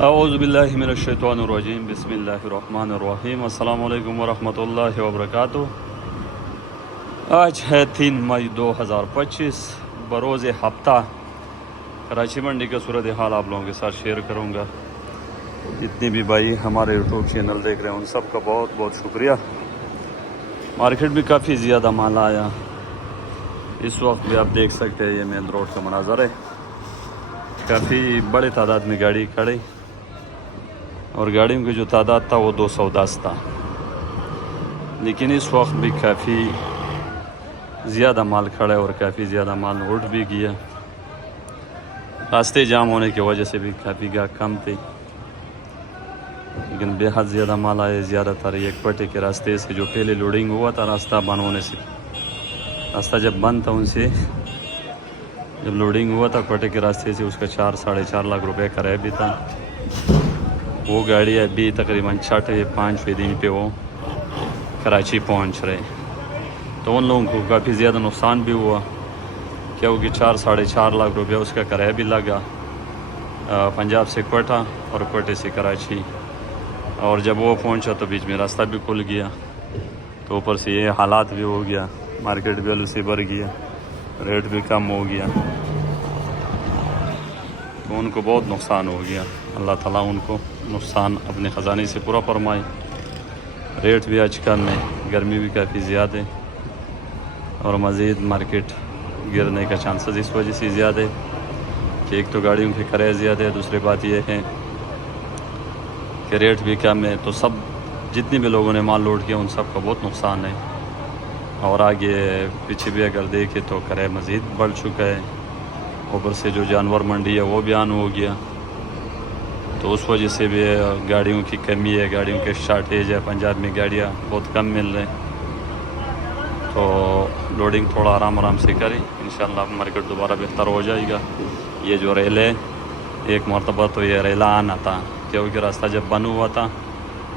اعوذ باللہ من الشیطان الرجیم، بسم اللہ الرحمن الرحیم۔ السلام علیکم ورحمۃ اللہ وبرکاتہ۔ آج ہے 3 مئی 2025، بروز ہفتہ۔ کراچی منڈی کا صورتحال آپ لوگوں کے ساتھ شیئر کروں گا۔ جتنے بھی بھائی ہمارے یوٹیوب چینل دیکھ رہے ہیں ان سب کا بہت بہت شکریہ۔ مارکیٹ میں کافی زیادہ مال آیا، اس وقت بھی آپ دیکھ سکتے ہیں، یہ مین روڈ کا مناظر ہے۔ کافی بڑے تعداد میں گاڑی کھڑی، اور گاڑیوں کی جو تعداد تھا وہ 210 تھا، لیکن اس وقت بھی کافی زیادہ مال کھڑا ہے اور کافی زیادہ مال اٹھ بھی گیا۔ راستے جام ہونے کی وجہ سے بھی کافی گاہک کم تھے، لیکن بے حد زیادہ مال آئے۔ زیادہ تر ایک پٹے کے راستے سے جو پہلے لوڈنگ ہوا تھا، راستہ بند ہونے سے، راستہ جب بند تھا ان سے جب لوڈنگ ہوا تھا پٹے کے راستے سے، اس کا 4-4.5 لاکھ روپے کرایہ بھی تھا۔ وہ گاڑی ابھی تقریباً 6-5 دن پہ وہ کراچی پہنچ رہے، تو ان لوگوں کو کافی زیادہ نقصان بھی ہوا، کیونکہ 4-4.5 لاکھ روپے اس کا کرایہ بھی لگا، پنجاب سے کوئٹہ اور کوئٹہ سے کراچی۔ اور جب وہ پہنچا تو بیچ میں راستہ بھی کھل گیا، تو اوپر سے یہ حالات بھی ہو گیا، مارکیٹ بھی آلو سے بھر گیا، ریٹ بھی کم ہو گیا، تو ان کو بہت نقصان ہو گیا۔ اللہ تعالیٰ ان کو نقصان اپنے خزانے سے پورا فرمائے۔ ریٹ بھی آج کل میں گرمی بھی کافی زیادہ ہے، اور مزید مارکیٹ گرنے کا چانسز اس وجہ سے زیادہ ہے کہ ایک تو گاڑیوں کے کرایہ زیادہ ہے، دوسری بات یہ ہے کہ ریٹ بھی کم ہے، تو سب جتنے بھی لوگوں نے مال لوڈ کیا ان سب کا بہت نقصان ہے۔ اور آگے پیچھے بھی اگر دیکھیں تو کرایہ مزید بڑھ چکا ہے، اوپر سے جو جانور منڈی ہے وہ بھی آن ہو گیا، تو اس وجہ سے بھی گاڑیوں کی کمی ہے، گاڑیوں کے شارٹیج ہے۔ پنجاب میں گاڑیاں بہت کم مل رہے ہیں، تو لوڈنگ تھوڑا آرام سے کریں، انشاءاللہ مارکیٹ دوبارہ بہتر ہو جائے گا۔ یہ جو ریل ہے، ایک مرتبہ تو یہ ریلا آنا تھا، کیونکہ راستہ جب بند ہوا تھا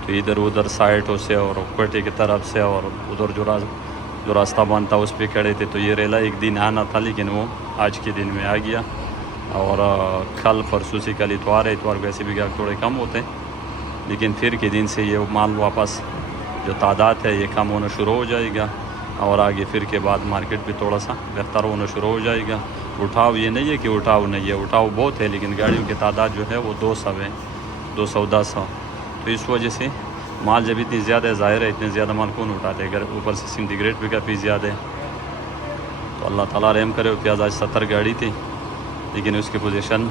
تو ادھر ادھر سائٹوں سے اور کوئٹے کی طرف سے اور ادھر جو راستہ بند تھا اس پہ کھڑے تھے، تو یہ ریلا ایک دن آنا تھا، لیکن وہ آج کے دن میں آ گیا۔ اور کل پرسوں سے، کل اتوار کو ویسے بھی گاہک تھوڑے کم ہوتے ہیں، لیکن پھر کے دن سے یہ مال واپس جو تعداد ہے یہ کم ہونا شروع ہو جائے گا، اور آگے پھر کے بعد مارکیٹ بھی تھوڑا سا بہتر ہونا شروع ہو جائے گا۔ اٹھاؤ یہ نہیں ہے کہ اٹھاؤ نہیں ہے، اٹھاؤ بہت ہے، لیکن گاڑیوں کی تعداد جو ہے وہ 200 ہے، 210، تو اس وجہ سے مال جب اتنی زیادہ ظاہر ہے، اتنے زیادہ مال کون اٹھاتے ہیں؟ اگر اوپر سے سنٹیگریٹ بھی کافی زیادہ ہے، تو اللہ تعالیٰ رحم کرے۔ پیاز آج 70 گاڑی تھی، لیکن اس کی پوزیشن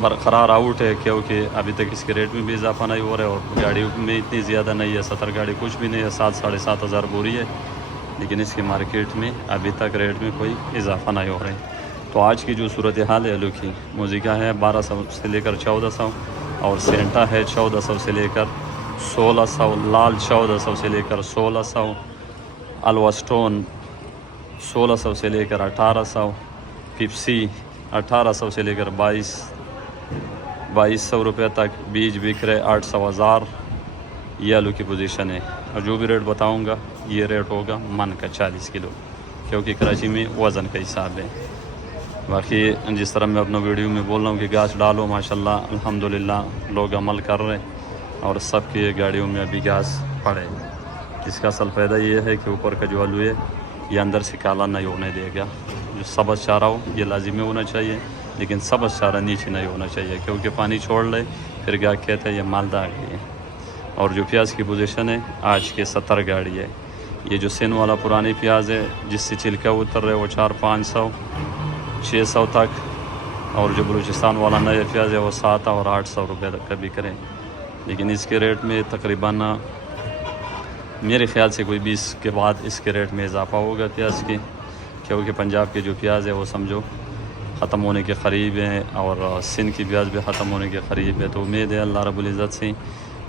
برقرار آؤٹ ہے، کیونکہ ابھی تک اس کے ریٹ میں بھی اضافہ نہیں ہو رہا ہے، اور گاڑیوں میں اتنی زیادہ نہیں ہے، 70 گاڑی کچھ بھی نہیں ہے، 7-7.5 ہزار بوری ہے، لیکن اس کی مارکیٹ میں ابھی تک ریٹ میں کوئی اضافہ نہیں ہو رہا ہے۔ تو آج کی جو صورتحال ہے آلو کی، موزیکا ہے 1200 سے لے کر 1400، اور سینٹا ہے 1400 سے لے کر 1600، لال 1400 سے لے کر 1600، الوسٹون 1600 سے لے کر 1800، پپسی 1800 سے لے کر 2200 روپے تک، بیج بک رہے 800,000۔ یہ آلو کی پوزیشن ہے، اور جو بھی ریٹ بتاؤں گا یہ ریٹ ہوگا من کا 40 کلو، کیونکہ کراچی میں وزن کا حساب ہے۔ باقی جس طرح میں اپنا ویڈیو میں بول رہا ہوں کہ گاس ڈالو، ماشاءاللہ الحمدللہ لوگ عمل کر رہے ہیں، اور سب کی گاڑیوں میں ابھی گاس پڑے۔ اس کا اصل فائدہ یہ ہے کہ اوپر کا جو آلو ہے یہ اندر سے کالا نہیں ہونے دے گا۔ جو سبز چارہ ہو یہ لازمی ہونا چاہیے، لیکن سبز چارہ نیچے نہیں ہونا چاہیے، کیونکہ پانی چھوڑ لے پھر گاہک کہتے ہیں یہ مالدہ آ گئی ہے۔ اور جو پیاز کی پوزیشن ہے آج کے 70 گاڑی ہے۔ یہ جو سین والا پرانی پیاز ہے جس سے چھلکا اتر رہے وہ 400-500 600 تک، اور جو بلوچستان والا نیا پیاز ہے وہ 700 اور 800 روپے تک کا بک رہے، لیکن اس کے ریٹ میں تقریباً میرے خیال سے کوئی 20 کے بعد اس کے ریٹ میں اضافہ ہوگا پیاز کی، کیونکہ پنجاب کے جو پیاز ہے وہ سمجھو ختم ہونے کے قریب ہیں، اور سندھ کی پیاز بھی ختم ہونے کے قریب ہے، تو امید ہے اللہ رب العزت سے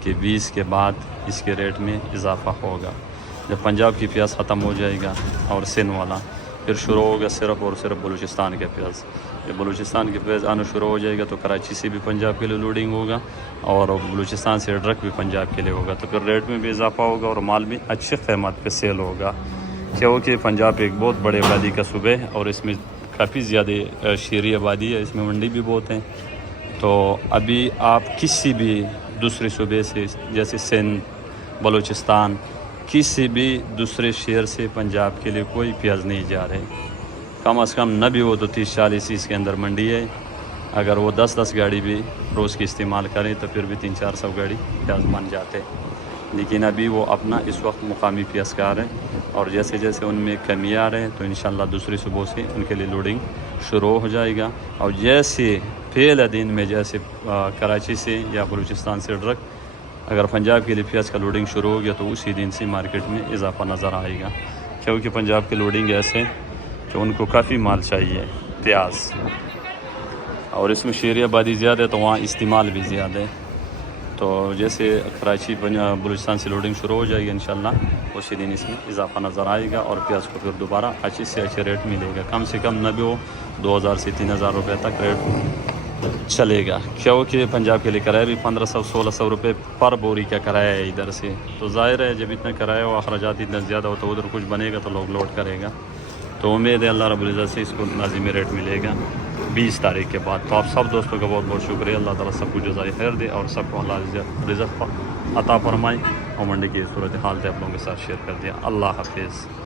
کہ 20 کے بعد اس کے ریٹ میں اضافہ ہوگا۔ جب پنجاب کی پیاز ختم ہو جائے گا اور سندھ والا، پھر شروع ہوگا صرف اور صرف بلوچستان کے پیاز۔ جب بلوچستان کے پیاز آنا شروع ہو جائے گا تو کراچی سے بھی پنجاب کے لیے لوڈنگ ہوگا، اور بلوچستان سے ٹرک بھی پنجاب کے لیے ہوگا، تو پھر ریٹ میں بھی اضافہ ہوگا، اور مال بھی اچھی قیمت پہ سیل ہوگا، کیونکہ پنجاب ایک بہت بڑے آبادی کا صوبہ ہے، اور اس میں کافی زیادہ شہری آبادی ہے، اس میں منڈی بھی بہت ہیں، تو ابھی آپ کسی بھی دوسرے صوبے سے جیسے سندھ، بلوچستان، کسی بھی دوسرے شہر سے پنجاب کے لیے کوئی پیاز نہیں جا رہے. کم از کم نہ بھی وہ تو 30-40 اس کے اندر منڈی ہے. اگر وہ 10 گاڑی بھی روز کی استعمال کریں تو پھر بھی 300-400 گاڑی پیاز بن جاتے. لیکن ابھی وہ اپنا اس وقت مقامی پیاز کار ہیں، اور جیسے جیسے ان میں کمی آ رہے ہیں تو انشاءاللہ دوسری صوبوں سے ان کے لیے لوڈنگ شروع ہو جائے گا. اور جیسے پہلے دن میں جیسے کراچی سے یا بلوچستان سے ٹرک اگر پنجاب کے لیے پیاز کا لوڈنگ شروع ہو گیا تو اسی دن سے مارکیٹ میں اضافہ نظر آئے گا. کیونکہ پنجاب کی لوڈنگ ایسے کہ ان کو کافی مال چاہیے پیاز، اور اس میں شہری آبادی زیادہ ہے تو وہاں استعمال بھی زیادہ ہے. تو جیسے کراچی بلوچستان سے لوڈنگ شروع ہو جائے گی انشاءاللہ اسی دن اس میں اضافہ نظر آئے گا، اور پیاز کو پھر دوبارہ اچھے سے اچھے ریٹ ملے گا. کم سے کم نہ بھی وہ 2000 سے 3000 روپے تک ریٹ چلے گا. کیونکہ پنجاب کے لیے کرایہ بھی 1500-1600 روپے پر بوری کا کرایہ ہے ادھر سے. تو ظاہر ہے جب اتنا کرایہ و اخراجات اتنا زیادہ ہو تو ادھر کچھ بنے گا تو لوگ لوڈ کرے گا. تو امید ہے اللہ رب العزت سے اس کو لازمی ریٹ ملے گا 20 تاریخ کے بعد. تو آپ سب دوستوں کا بہت بہت شکریہ. اللہ تعالیٰ سب کو جزائے خیر دے اور سب کو اللہ رزق عطا فرمائے. اور منڈی کی صورت حال آپ لوگوں کے ساتھ شیئر کر دیا. اللہ حافظ.